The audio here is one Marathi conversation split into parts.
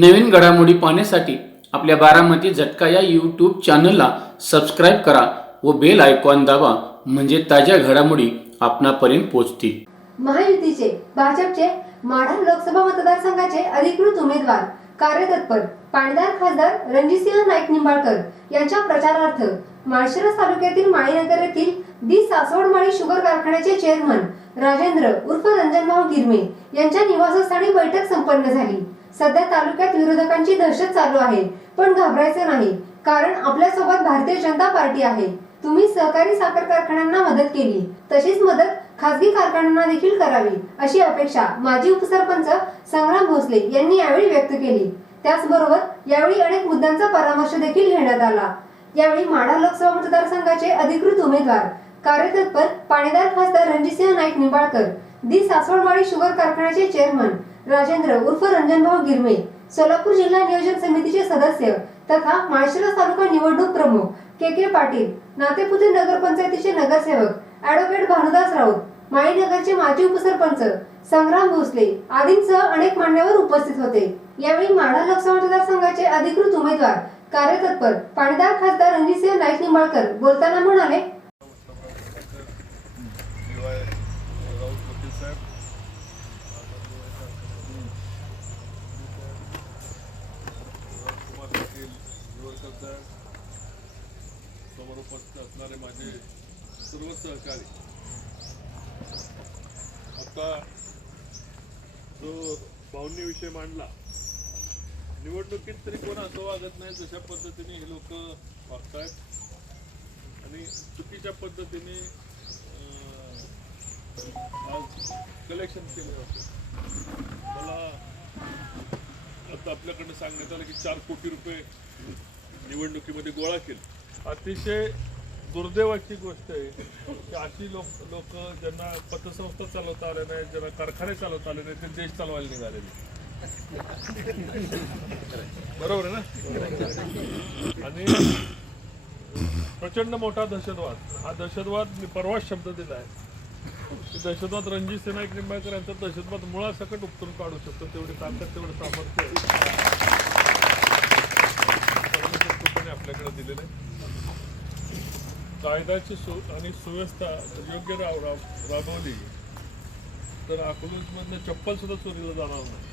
नवीन घडामोडी पाहण्यासाठी आपल्या बारामती झटका या यूट्यूब चॅनलला सबस्क्राईब करा व बेल आयकॉन दाबा, म्हणजे ताज्या घडामोडी आपणापर्यंत पोहोचतील. महायुतीचे भाजपचे माढा लोकसभा मतदारसंघाचे अधिकृत उमेदवार कार्यतत्पर पाणीदार खासदार रणजितसिंह नाईक निंबाळकर यांच्या प्रचारार्थ माळशिरस तालुक्यातील माळीनगर येथील दी सासवडमाळी शुगर कारखान्याचे चेअरमन राजेंद्र उर्फ रंजनभाऊ गिरमे यांच्या निवासस्थानी बैठक संपन्न झाली. सध्या तालुक्यात विरोधकांची दहशत चालू आहे, पण घाबरायचं नाही, कारण आपल्या सोबत भारतीय जनता पार्टी आहे. तुम्ही सहकारी साखर कारखान्यांना मदत केली, तशीच मदत खासगी कारखान्यांना देखील करावी, अशी अपेक्षा माजी उपसरपंच संग्राम भोसले यांनी यावेळी व्यक्त केली. त्याचबरोबर यावेळी अनेक मुद्द्यांचा परामर्श देखील घेण्यात आला. यावेळी माढा लोकसभा मतदारसंघाचे अधिकृत उमेदवार कार्यतत्पर पाणीदार खासदार रणजितसिंह नाईक निंबाळकर, दी सासवडमाळी शुगर कारखान्याचे चेअरमन राजेंद्र उर्फ रंजनभाऊ गिरमे, सोलापूर जिल्हा नियोजन समितीचे सदस्य तथा माळशिरस तालुका निवडणूक प्रमुख के पाटील, नातेपुते नगरपंचायतीचे नगरसेवक ॲडव्होकेट भानुदास राऊत, माळीनगरचे माजी उपसरपंच संग्राम भोसले आदींसह अनेक मान्यवर उपस्थित होते. यावेळी माढा लोकसभा मतदारसंघाचे अधिकृत उमेदवार कार्यतत्पर पाणीदार खासदार रणजितसिंह नाईक निंबाळकर बोलताना म्हणाले, समोर उपस्थित असणारे माझे सर्व सहकारी, आता जो भाऊंनी विषय मांडला, निवडणुकीत तरी कोण असं वागत नाही जशा पद्धतीने हे लोक वागतायत आणि चुकीच्या पद्धतीने आज कलेक्शन केले होते. मला आता आपल्याकडनं सांगण्यात आलं की 4 कोटी रुपये निवडणुकीमध्ये गोळा केले. अतिशय दुर्दैवाची गोष्ट आहे की अशी लोक ज्यांना पतसंस्था चालवता आल्या नाही, ज्यांना कारखाने चालवता आले नाही, ते देश चालवायला निघालेले. बरोबर आहे ना? आणि प्रचंड मोठा दहशतवाद, हा दहशतवाद मी परवाच शब्द दिला आहे की दहशतवाद रणजितसिंह नाईक निंबाळकर यांचा दहशतवाद मुळासकट उपटून काढू शकतो. तेवढी ताकद, तेवढं सामर्थ्य आपल्याकडे दिलेलं आहे. कायद्याची आणि सुव्यवस्था योग्य राबवली तर अकलूजमधनं चप्पल सुद्धा चोरीला जाणार नाही,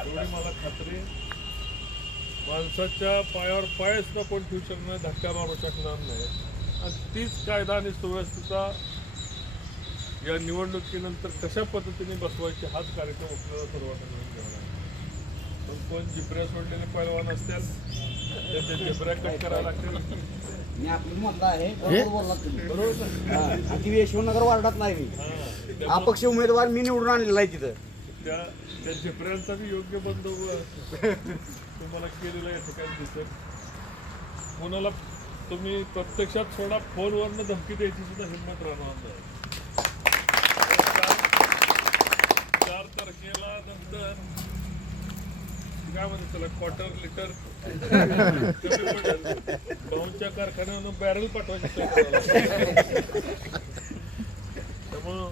एवढी मला खात्री. माणसाच्या पायावर पाय सुद्धा कोण ठेवू शकणार, धक्का मारू शकणार नाही. आणि तीच कायदा आणि सुव्यवस्था या निवडणुकीनंतर कशा पद्धतीने बसवायची, हाच कार्यक्रम आपल्याला सर्वांना मिळून घ्यावा. पण कोण जिबऱ्या सोडलेले पैलवान असतात, त्याचे जिबऱ्या कट करायला लागतील. मी आपली म्हणता आहे, बरोबर. यशवंतनगर वार्डात नाही मी अपक्ष उमेदवार मी निवडून आणलेला आहे. तिथं त्या झेपऱ्यांचा बी योग्य बंदोबस्त तुम्हाला केलेला या ठिकाणी दिसेल. कोणाला तुम्ही प्रत्यक्षात सोडा, फोनवरनं धमकी द्यायची सुद्धा हिंमत राहणार नाही. 4 तारखेला नंतर काय म्हणतात त्याला, क्वार्टर लिटर भाऊंच्या कारखान्यानं बॅरल पाठवायची सोय करायला. त्यामुळं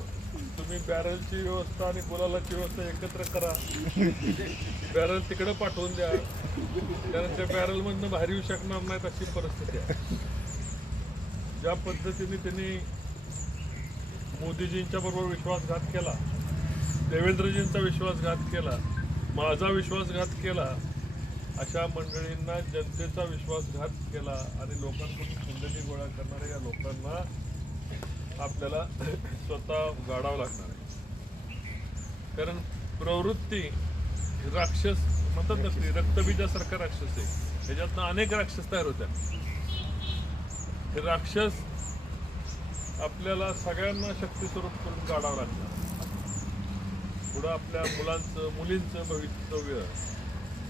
तुम्ही बॅरलची व्यवस्था आणि गुलालाची व्यवस्था एकत्र करा. बॅरल तिकडे पाठवून द्या, कारण त्या बॅरलमधनं बाहेर येऊ शकणार नाहीत अशी परिस्थिती आहे. ज्या पद्धतीने त्यांनी मोदीजींच्या बरोबर विश्वासघात केला, देवेंद्रजींचा विश्वासघात केला, माझा विश्वासघात केला, अशा मंडळींना जनतेचा विश्वासघात केला आणि लोकांकडून खंडणी गोळा करणाऱ्या या लोकांना आपल्याला स्वतः गाडावं लागणार आहे. कारण प्रवृत्ती राक्षस म्हणतात ना, ती रक्तबीजासारखा राक्षस आहे, त्याच्यातनं अनेक राक्षस तयार होतात. हे राक्षस आपल्याला सगळ्यांना शक्ती स्वरूप करून गाडावं लागतं. पुढं आपल्या मुलांचं मुलींचं भवितव्य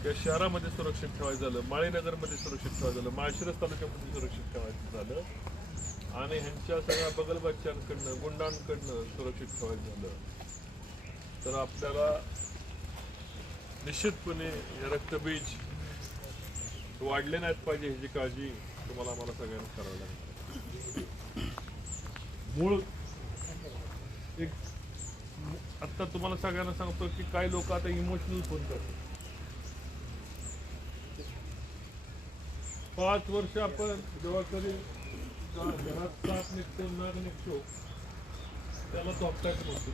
या शहरामध्ये सुरक्षित ठेवायचं झालं, माळीनगरमध्ये सुरक्षित ठेवायचं झालं, माळशिरस तालुक्यामध्ये सुरक्षित ठेवायचं झालं, आणि ह्यांच्या सगळ्या बगलबच्च्यांकडनं गुंडांकडनं सुरक्षित ठेवायचं झालं, तर आपल्याला निश्चितपणे हे रक्तबीज वाढले नाहीत पाहिजे ह्याची काळजी तुम्हाला आम्हाला सगळ्यांना करावी लागेल. मूळ एक आता तुम्हाला सगळ्यांना सांगतो की काही लोक आता इमोशनल फोन करतात. 5 वर्ष आपण जेव्हा कधी घरात साप निघतो नाग निघतो त्याला धोपटायचं म्हणतो.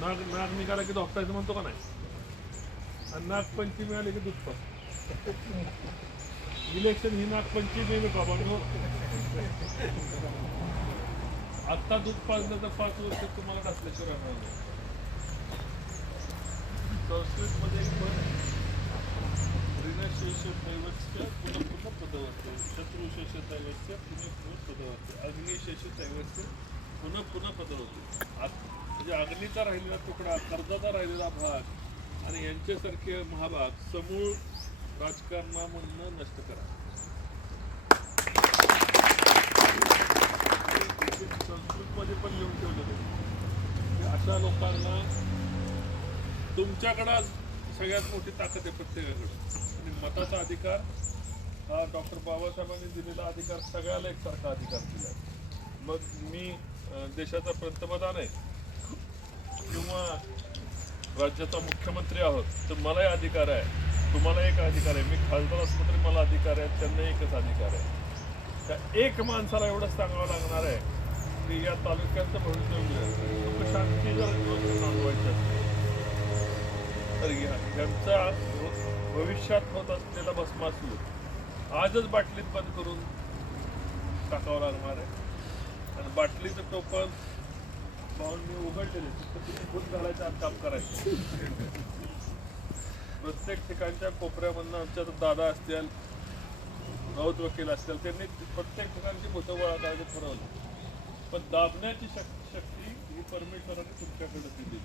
नाग निघाला की धोपटायचं म्हणतो का नाही. आणि नागपंचमी आली की दूध पास. इलेक्शन ही नागपंचमी मी बाबा आत्ता दूध पाजलं तर 5 वर्ष तुम्हाला घासल्याशिवाय राहणार नाही. संस्कृतमध्ये एक पण ऋणशेष दैवस्य पुन्हा पुन्हा पदवते, शत्रुशेष दैवस्य पुन्हा पुन्हा पदवते, अग्निशेष दैवस्य पुन्हा पुन्हा पदवते. म्हणजे अग्नीचा राहिलेला तुकडा, कर्जाचा राहिलेला भाग आणि यांच्यासारखे महाभाग समूळ राजकारणामधून नष्ट करा. संस्कृतमध्ये पण लिहून ठेवलेलं आहे. अशा लोकांना तुमच्याकडं सगळ्यात मोठी ताकद आहे प्रत्येकाकडे. आणि मताचा अधिकार हा डॉक्टर बाबासाहेबांनी दिलेला अधिकार सगळ्याला एकसारखा अधिकार दिला आहे. मग मी देशाचा पंतप्रधान आहे किंवा राज्याचा मुख्यमंत्री आहोत तर मलाही अधिकार आहे, तुम्हाला एक अधिकार आहे. मी खासदार असलो तरी मला अधिकार आहे, त्यांना एकच अधिकार आहे. त्या एक माणसाला एवढंच सांगावं लागणार आहे की या तालुक्याचं भवितव्य शांती जर सांगवायचं असेल तर ह्यांचा भविष्यात होत असलेला भस्मासूर आजच बाटलीत बंद करून टाकावं लागणार आहे. आणि बाटलीचं टोपण भाऊंनी उघडलेले तिथे भूत घालायचं काम करायचं. प्रत्येक ठिकाणच्या कोपऱ्यामधनं आमच्या दादा असतील, राऊत वकील असतील, त्यांनी प्रत्येक ठिकाणची भूतं गोळा करायचं ठरवलं. पण दाबण्याची शक्ती ही परमेश्वराने तुमच्याकडे दिली.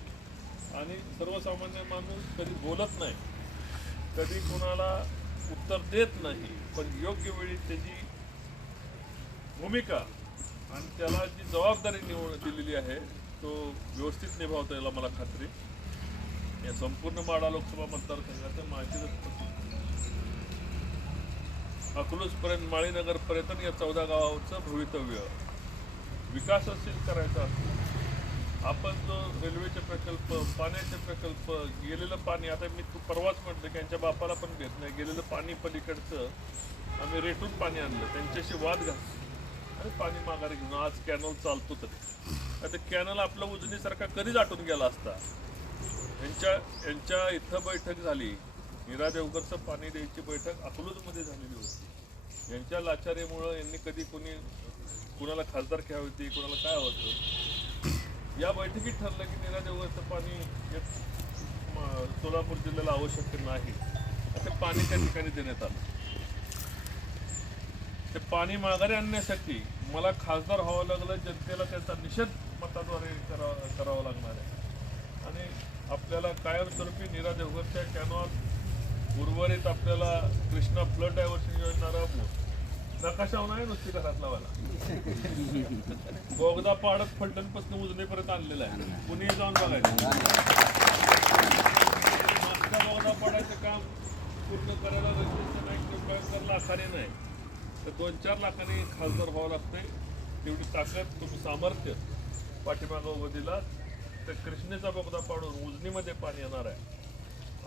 आणि सर्वसामान्य माणूस कधी बोलत नाही, कधी कोणाला उत्तर देत नाही, पण योग्य वेळी त्याची भूमिका आणि त्याला जी जबाबदारी दिलेली आहे तो व्यवस्थित निभावता येईल मला खात्री. या संपूर्ण माढा लोकसभा मतदारसंघाचं माहितीच अकलूजपर्यंत माळीनगरपर्यंत या 14 गावाचं भवितव्य विकासशील करायचा असतो. आपण जो रेल्वेचे प्रकल्प, पाण्याचे प्रकल्प, गेलेलं पाणी, आता मी परवाच म्हटलं की यांच्या बापाला पण भेट नाही, गेलेलं पाणी पलीकडचं आम्ही रेटून पाणी आणलं, त्यांच्याशी वाद घातला आणि पाणी माघारी घेऊन आज कॅनल चालतो. तरी आता कॅनल आपला उजनीसारखा कधीच आटून गेला असता. यांच्या इथं बैठक झाली, मीरा देवकरचं पाणी द्यायची बैठक अकलूजमध्ये झालेली होती. यांच्या लाचारीमुळं यांनी कधी कुणाला खासदार घ्यावी होती, कुणाला काय होतं. या बैठकीत ठरलं की मीरा देवकरचं पाणी सोलापूर जिल्ह्याला आवश्यक नाही, ते पाणी त्या ठिकाणी देण्यात आलं. ते पाणी माघारी आणण्यासाठी मला खासदार व्हावं लागलं, जनतेला त्याचा निषेध मताद्वारे करावा लागणार आहे. आणि आपल्याला कायमस्वरूपी नीरा देवघरच्या कॅनॉल उर्वरित आपल्याला कृष्णा फ्लड डायव्हर्शन योजना राबवून नकाशावर नाही नुसती घरात लावायला बोगदा पाडत फलटणपासून उजनीपर्यंत आणलेला आहे. कुणी जाऊन बघायचं. मागचा बोगदा पाडायचं काम पूर्ण करायला रजिस्टर लाखाने नाही तर 2-4 लाखांनी खासदार व्हावं लागतंय. तेवढी ताकद, तुम्ही सामर्थ्य पाठीमागं उभं दिला तर कृष्णेचा बोगदा पाडून उजनीमध्ये पाणी येणार आहे.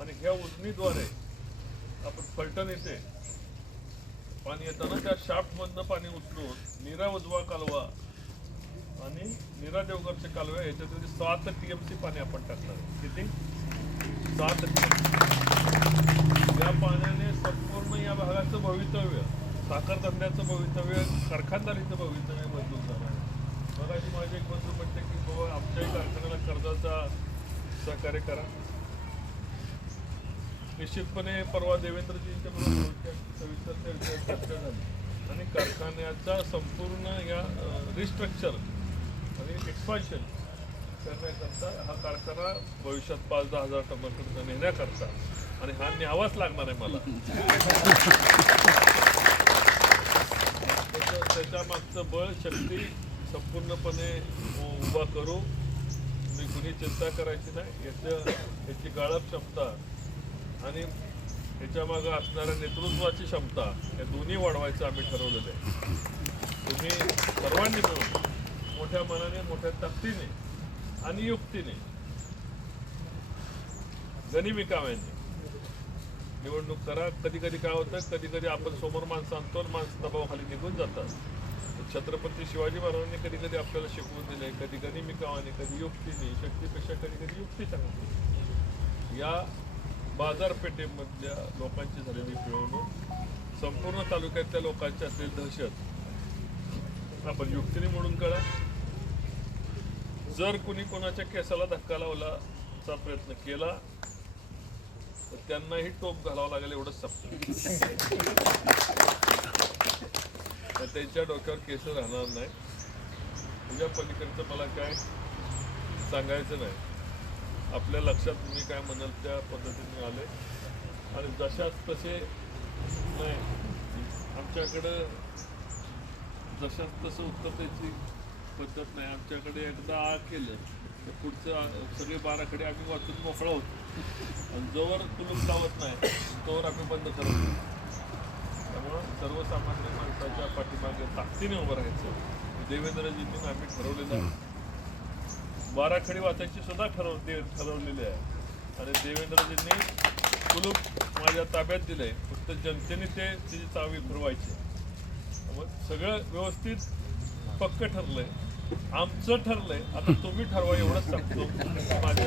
आणि ह्या उजनीद्वारे आपण फलटण येथे पाणी येताना त्या शाफ्टमधनं पाणी उचलून नीरा उजवा कालवा आणि नीरा देवघरचे कालवे याच्यात 7 TMC पाणी आपण टाकणार आहे. किती? 7 TMC. या पाण्याने संपूर्ण या भागाचं भवितव्य, साखर धंद्याचं भवितव्य, कारखानदारीचं भवितव्य बदलून जाणार आहे. मगाशी माझे एक बंधू म्हणते की बाबा आमच्याही कारखान्याला कर्जाचा सहकार्य करा. निश्चितपणे परवा देवेंद्रजींच्या बरोबर सविस्तर चर्चा झाली आणि कारखान्याचा संपूर्ण या रिस्ट्रक्चर आणि एक्सपान्शन करण्याकरता हा कारखाना भविष्यात 5-10 हजार टनापर्यंत नेण्याकरता, आणि हा न्यावाच लागणार आहे मला. त्याच्या मागचं बळ, शक्ती संपूर्णपणे उभा करू. मी कुणी चिंता करायची नाही. याची गाळप क्षमता आणि याच्या मागं असणाऱ्या नेतृत्वाची क्षमता या दोन्ही वाढवायचं आम्ही ठरवलेलं आहे. तुम्ही सर्वांनी मिळून मोठ्या मनाने, मोठ्या ताकदीने आणि युक्तीने, गनिमी कामाने निवडणूक करा. कधी कधी काय होतं, कधी कधी आपण समोर माणसं आणतो आणि माणसं दबावाखाली निघून जातात. छत्रपती शिवाजी महाराजांनी कधी कधी आपल्याला शिकवून दिले, कधी गनिमी कामाने, कधी युक्तीने, शक्तीपेक्षा कधी कधी युक्ती सांगते. या बाजारपेठेमधल्या लोकांची झालेली पिळवणूक, संपूर्ण तालुक्यातल्या लोकांची असलेली दहशत आपण युक्तीने म्हणून कळा. जर कुणी कोणाच्या केसाला धक्का लावलाचा प्रयत्न केला तर त्यांनाही टोप घालावं लागेल एवढंच सांगतो. तर त्यांच्या डोक्यावर केस राहणार नाही. तुझ्या पलीकडचं मला काय सांगायचं नाही. आपल्या लक्षात मी काय म्हणाल त्या पद्धतीने आले आणि जशाच तसे नाही. आमच्याकडं जशाच तसं उत्तर द्यायची पद्धत नाही. आमच्याकडे एकदा केलं तर पुढचं सगळे 12 खडे आम्ही वाचून मोकळा होतो आणि जोवर कुलूप लावत नाही तोवर आम्ही बंद करत नाही. त्यामुळं सर्वसामान्य माणसाच्या पाठीमागे ताकदीने उभं राहायचं देवेंद्रजींनी आम्ही ठरवलेलं आहे. 12 खडी वाचायची सुद्धा ठरवलेली आहे आणि देवेंद्रजींनी कुलूप माझ्या ताब्यात दिलंय. फक्त जनतेने तिची चावी फिरवायची. मग सगळं व्यवस्थित पक्क ठरलंय, आमचं ठरलंय. आता तुम्ही ठरवा एवढंच सांगतो माझ्या